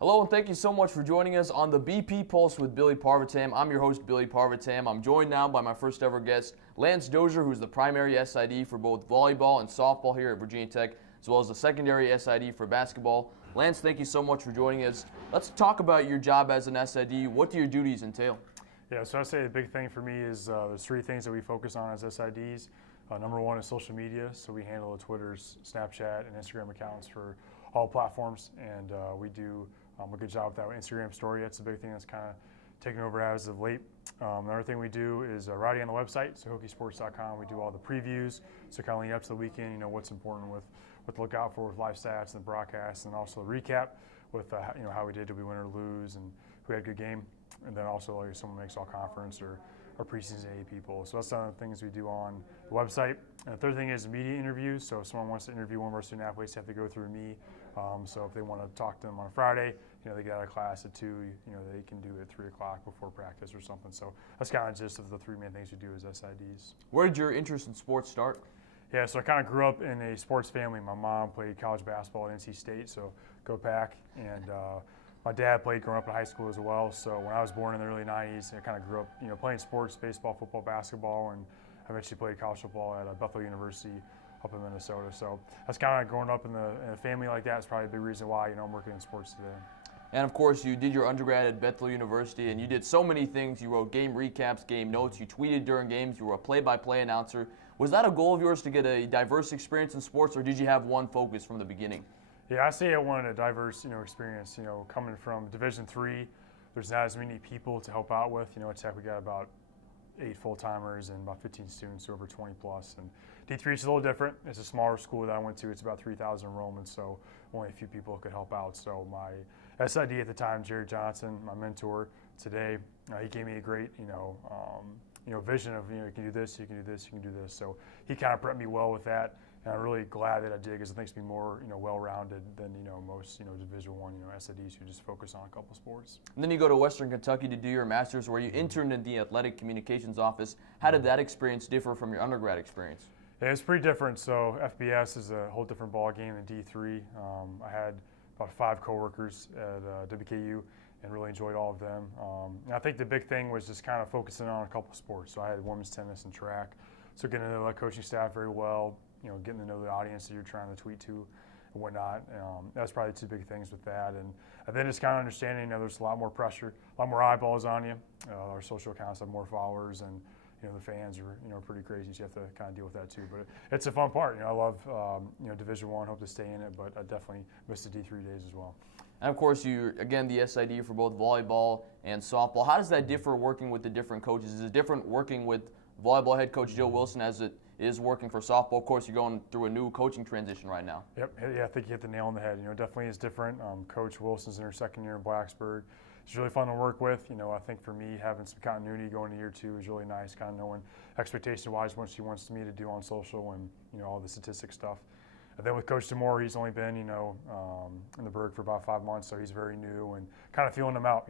Hello and thank you so much for joining us on the BP Pulse with Billy Parvitam. I'm your host, Billy Parvitam. I'm joined now by my first ever guest, Lance Dozier, who's the primary SID for both volleyball and softball here at Virginia Tech, as well as the secondary SID for basketball. Lance, thank you so much for joining us. Let's talk about your job as an SID. What do your duties entail? Yeah, so I'd say the big thing for me is there's three things that we focus on as SIDs. Number one is social media, so we handle the Twitters, Snapchat, and Instagram accounts for all platforms, and we do a good job with that with Instagram story. That's a big thing that's kind of taken over as of late. Another thing we do is writing on the website, so hokiesports.com. We do all the previews, so kind of leading up to the weekend, what's important with what to look out for with live stats and the broadcast, and also the recap with how we did we win or lose, and who had a good game, and then also like if someone makes all conference or preseason A people. So that's some of the things we do on the website. And the third thing is media interviews. So if someone wants to interview one of our student athletes, they have to go through me. So if they want to talk to them on a Friday, they get out of class at 2, they can do it at 3 o'clock before practice or something. So that's kind of just of the three main things we do as SIDs. Where did your interest in sports start? Yeah, so I kind of grew up in a sports family. My mom played college basketball at NC State, so go Pack. And my dad played growing up in high school as well. So when I was born in the early 90s, I kind of grew up, playing sports, baseball, football, basketball, and I eventually played college football at Bethel University up in Minnesota. So that's kind of growing up in a family like that is probably a big reason why, I'm working in sports today. And of course, you did your undergrad at Bethel University, and you did so many things. You wrote game recaps, game notes, you tweeted during games, you were a play-by-play announcer. Was that a goal of yours to get a diverse experience in sports, or did you have one focus from the beginning? Yeah, I say I wanted a diverse, experience. Coming from Division III, there's not as many people to help out with. At Tech we got about 8 full-timers and about 15 students, so over 20 plus. And D3 is a little different. It's a smaller school that I went to. It's about 3,000 enrollments, so only a few people could help out. So my SID at the time, Jerry Johnson, my mentor today, he gave me a great, vision of, you can do this, you can do this, you can do this. So he kind of prepped me well with that. And I'm really glad that I did because it makes me more, well-rounded than, most, Division I, SIDs who just focus on a couple sports. And then you go to Western Kentucky to do your master's where you interned in the athletic communications office. How did that experience differ from your undergrad experience? Yeah, it's pretty different. So FBS is a whole different ball game than D3. I had about 5 coworkers at WKU and really enjoyed all of them. And I think the big thing was just kind of focusing on a couple sports. So I had women's tennis and track. So getting to know the coaching staff very well, getting to know the audience that you're trying to tweet to and whatnot. That's probably 2 big things with that. And then just kind of understanding, there's a lot more pressure, a lot more eyeballs on you. Our social accounts have more followers, and the fans are pretty crazy. So you have to kind of deal with that too. But it's a fun part. I love Division I. Hope to stay in it, but I definitely miss the D3 days as well. And of course, you're again the SID for both volleyball and softball. How does that differ working with the different coaches? Is it different working with volleyball head coach Joe Wilson as it is working for softball? Of course, you're going through a new coaching transition right now. Yep. Yeah, I think you hit the nail on the head. Definitely is different. Coach Wilson's in her second year in Blacksburg. It's really fun to work with. I think for me, having some continuity going to year 2 is really nice, kind of knowing expectation-wise what she wants me to do on social and, all the statistic stuff. And then with Coach DeMore, he's only been, in the Berg for about 5 months, so he's very new and kind of feeling him out.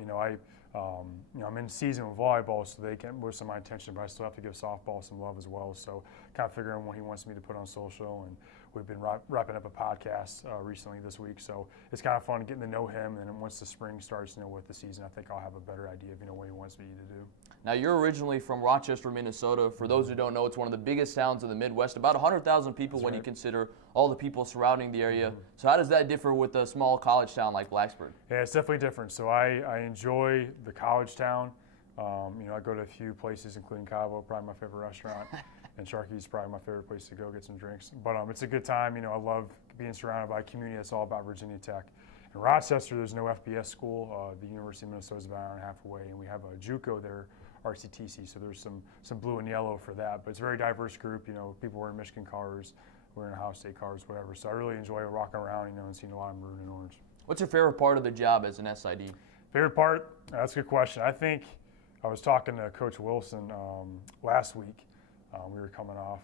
I'm in season with volleyball, so they get most of my attention, but I still have to give softball some love as well. So kind of figuring what he wants me to put on social, and we've been wrapping up a podcast recently this week. So it's kind of fun getting to know him, and then once the spring starts, with the season, I think I'll have a better idea of, what he wants me to do. Now, you're originally from Rochester, Minnesota. For those who don't know, it's one of the biggest towns in the Midwest. About 100,000 people. That's when right. You consider all the people surrounding the area. Mm-hmm. So how does that differ with a small college town like Blacksburg? Yeah, it's definitely different. So I enjoy the college town. I go to a few places, including Cabo, probably my favorite restaurant, and Sharky's probably my favorite place to go get some drinks. But it's a good time. I love being surrounded by a community that's all about Virginia Tech. In Rochester, there's no FBS school. The University of Minnesota is about an hour and a half away, and we have a JUCO there, RCTC, so there's some blue and yellow for that. But it's a very diverse group. People wearing Michigan colors, wearing Ohio State colors, whatever. So I really enjoy walking around, and seeing a lot of maroon and orange. What's your favorite part of the job as an SID? Favorite part? That's a good question. I think I was talking to Coach Wilson last week. We were coming off,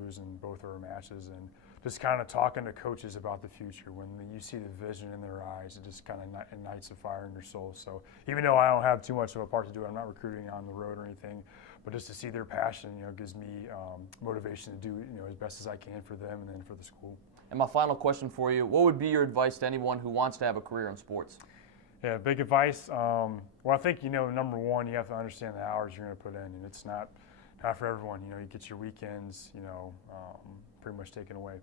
losing both our matches, and just kind of talking to coaches about the future. When you see the vision in their eyes, it just kind of ignites a fire in your soul. So even though I don't have too much of a part to do it, I'm not recruiting on the road or anything, but just to see their passion, gives me motivation to do, as best as I can for them and then for the school. And my final question for you, what would be your advice to anyone who wants to have a career in sports? Yeah, big advice. Well, I think, number one, you have to understand the hours you're going to put in, and it's not for everyone. You get your weekends, pretty much taken away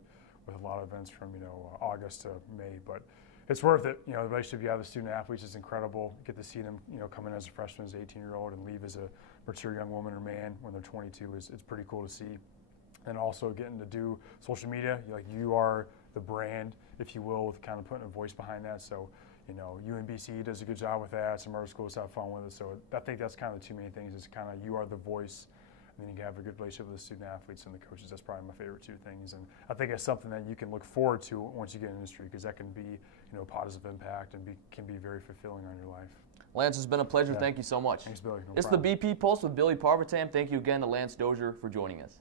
with a lot of events from, August to May, but it's worth it. The relationship you have with student athletes is incredible. You get to see them, come in as a freshman, as an 18-year-old, and leave as a mature young woman or man when they're 22 it's pretty cool to see. And also getting to do social media, you are the brand, if you will, with kind of putting a voice behind that. So, UNBC does a good job with that. Some other schools have fun with it. So I think that's kind of the two main things. Is kind of you are the voice, and then you can have a good relationship with the student athletes and the coaches. That's probably my favorite two things. And I think it's something that you can look forward to once you get in the industry, because that can be, a positive impact and can be very fulfilling on your life. Lance, it's been a pleasure. Yeah. Thank you so much. Thanks, Billy. No It's problem. the BP Pulse with Billy Parvitam. Thank you again to Lance Dozier for joining us.